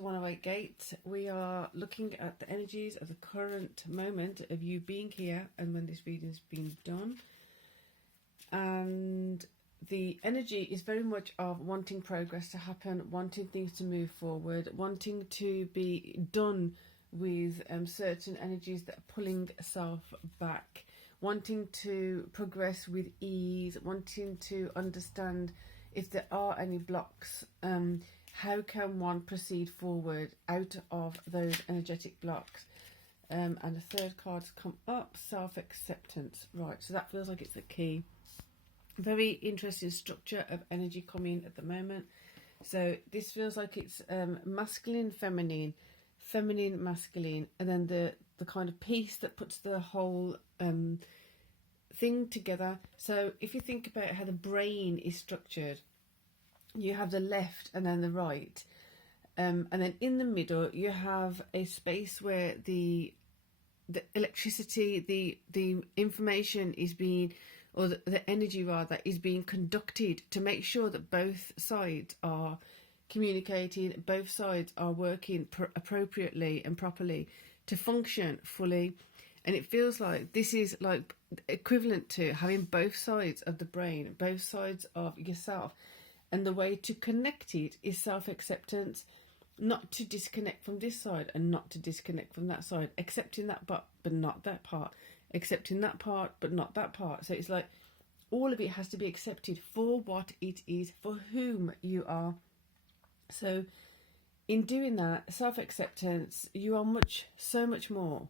chapter 108 Gate. We are looking at the energies of the current moment of you being here and when this reading's been done. And the energy is very much of wanting progress to happen, wanting things to move forward, wanting to be done with certain energies that are pulling self back, wanting to progress with ease, wanting to understand if there are any blocks. How can one proceed forward out of those energetic blocks? And the third card's come up, self-acceptance. Right, so that feels like it's the key. Very interesting structure of energy coming at the moment. So this feels like it's masculine, feminine, feminine, masculine, and then the kind of piece that puts the whole thing together. So if you think about how the brain is structured, you have the left and then the right, and then in the middle you have a space where the electricity, the information is being, or the energy rather, is being conducted to make sure that both sides are communicating, both sides are working appropriately and properly to function fully. And it feels like this is like equivalent to having both sides of the brain, both sides of yourself. And the way to connect it is self-acceptance, not to disconnect from this side and not to disconnect from that side, accepting that but not that part, accepting that part but not that part. So it's like all of it has to be accepted for what it is, for whom you are. So in doing that, self-acceptance, you are so much more.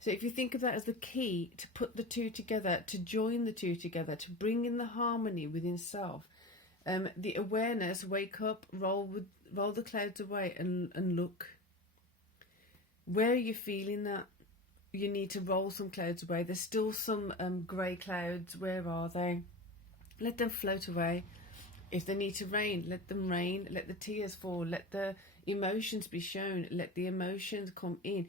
So if you think of that as the key to put the two together, to join the two together, to bring in the harmony within self, the awareness, wake up, roll the clouds away and look. Where are you feeling that? You need to roll some clouds away. There's still some grey clouds. Where are they? Let them float away. If they need to rain, let them rain. Let the tears fall. Let the emotions be shown. Let the emotions come in.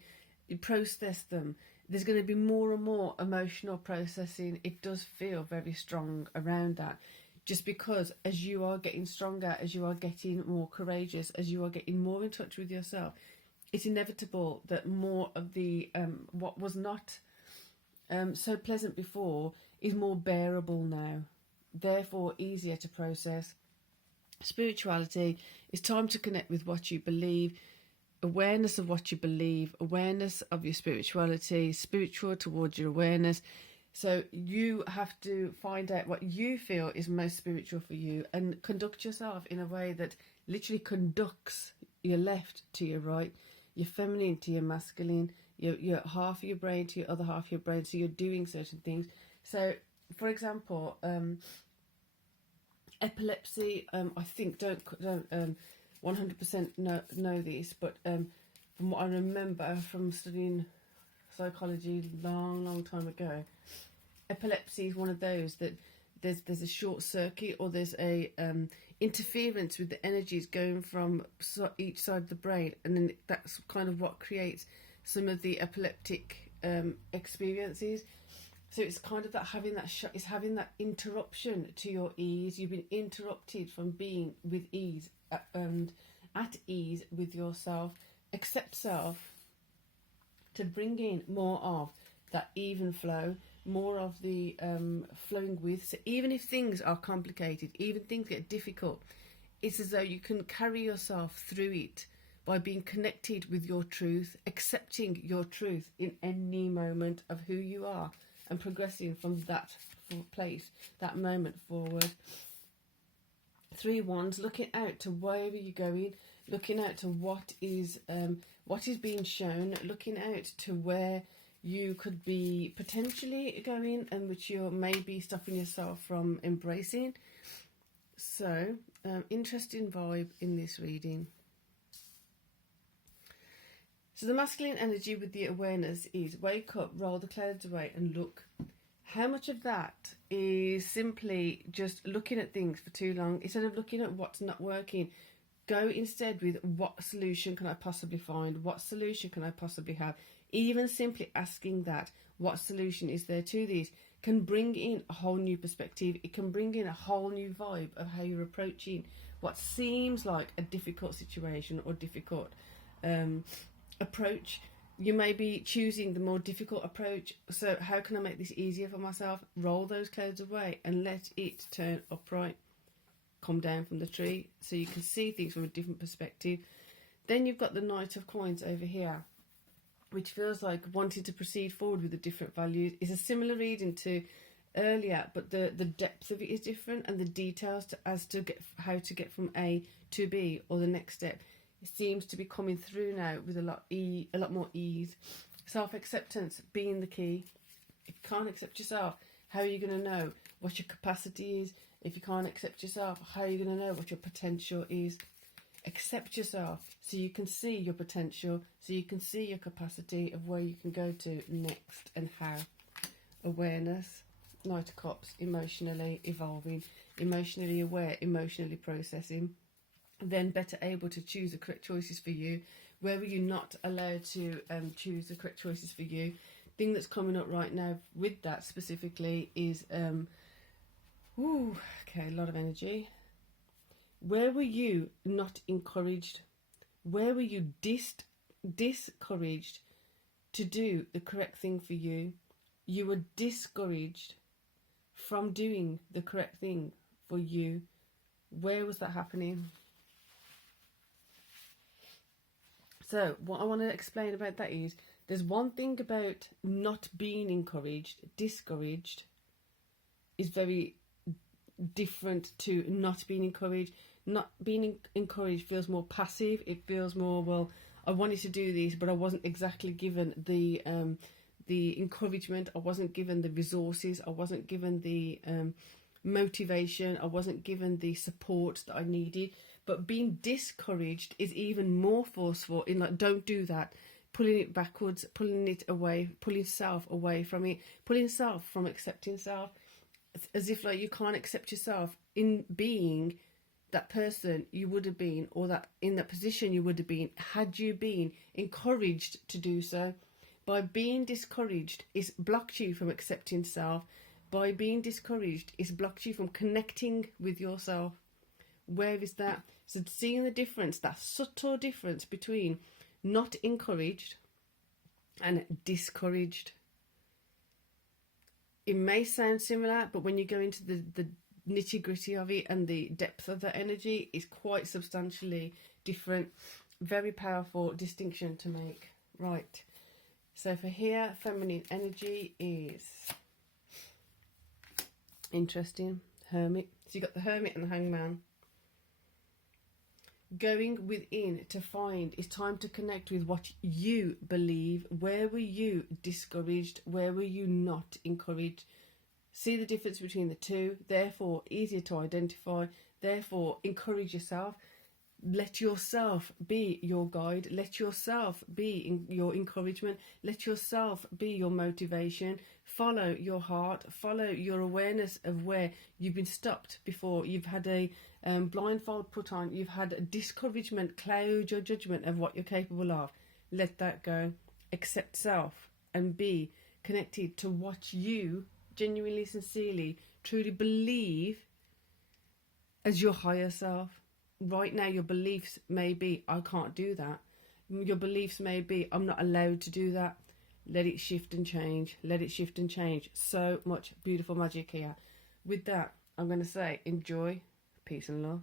You process them. There's going to be more and more emotional processing. It does feel very strong around that. Just because as you are getting stronger, as you are getting more courageous, as you are getting more in touch with yourself, it's inevitable that more of the what was not so pleasant before is more bearable now, therefore easier to process. Spirituality is time to connect with what you believe, awareness of what you believe, awareness of your spirituality, spiritual towards your awareness. So you have to find out what you feel is most spiritual for you and conduct yourself in a way that literally conducts your left to your right, your feminine to your masculine, your half of your brain to your other half of your brain. So you're doing certain things. So, for example, epilepsy, I think don't 100% know this, but from what I remember from studying psychology long time ago, epilepsy is one of those that there's a short circuit, or there's a interference with the energies going from each side of the brain, and then that's kind of what creates some of the epileptic experiences. So it's kind of that having that interruption to your ease. You've been interrupted from being with ease and at ease with yourself. Accept self to bring in more of that even flow, more of the flowing with. So even if things are complicated, even things get difficult, it's as though you can carry yourself through it by being connected with your truth, accepting your truth in any moment of who you are, and progressing from that place, that moment forward. 3 wands, looking out to wherever you're going, looking out to what is being shown, looking out to where you could be potentially going and which you're maybe stopping yourself from embracing. So, interesting vibe in this reading. So the masculine energy with the awareness is wake up, roll the clouds away and look. How much of that is simply just looking at things for too long? Instead of looking at what's not working, go instead with what solution can I possibly find? What solution can I possibly have? Even simply asking that, what solution is there to these, can bring in a whole new perspective. It can bring in a whole new vibe of how you're approaching what seems like a difficult situation or difficult approach. You may be choosing the more difficult approach. So how can I make this easier for myself? Roll those clouds away and let it turn upright. Come down from the tree so you can see things from a different perspective. Then you've got the Knight of Coins over here, which feels like wanting to proceed forward with the different values. It's a similar reading to earlier, but the depth of it is different, and the details as to how to get from A to B or the next step, it seems to be coming through now with a lot more ease. Self-acceptance being the key. If you can't accept yourself, how are you going to know what your capacity is? If you can't accept yourself, how are you going to know what your potential is? Accept yourself so you can see your potential, so you can see your capacity of where you can go to next and how. Awareness, Knight of Cups, emotionally evolving, emotionally aware, emotionally processing, then better able to choose the correct choices for you. Where were you not allowed to choose the correct choices for you? Thing that's coming up right now with that specifically is, a lot of energy. Where were you not encouraged? Where were you discouraged to do the correct thing for you? You were discouraged from doing the correct thing for you. Where was that happening? So what I want to explain about that is, there's one thing about not being encouraged. Discouraged is very different to not being encouraged. Not being encouraged feels more passive. It feels more, well, I wanted to do this, but I wasn't exactly given the encouragement. I wasn't given the resources. I wasn't given the motivation. I wasn't given the support that I needed. But being discouraged is even more forceful in, like, don't do that. Pulling it backwards, pulling it away, pulling self away from it, pulling self from accepting self. As if like you can't accept yourself in being that person you would have been, or that in that position you would have been had you been encouraged to do so. By being discouraged, it's blocked you from accepting self. By being discouraged, it's blocked you from connecting with yourself. Where is that? So seeing the difference, that subtle difference between not encouraged and discouraged. It may sound similar, but when you go into the nitty gritty of it and the depth of the energy, is quite substantially different. Very powerful distinction to make. Right. So for here, feminine energy is interesting. Hermit. So you've got the Hermit and the Hangman. Going within to find, it's time to connect with what you believe. Where were you discouraged? Where were you not encouraged? See the difference between the two. Therefore, easier to identify. Therefore, encourage yourself. Let yourself be your guide. Let yourself be your encouragement. Let yourself be your motivation. Follow your heart. Follow your awareness of where you've been stopped before. You've had a blindfold put on. You've had a discouragement cloud your judgment of what you're capable of. Let that go. Accept self and be connected to what you genuinely, sincerely, truly believe as your higher self. Right now, your beliefs may be, I can't do that. Your beliefs may be, I'm not allowed to do that. Let it shift and change. Let it shift and change. So much beautiful magic here. With that, I'm going to say, enjoy, peace and love.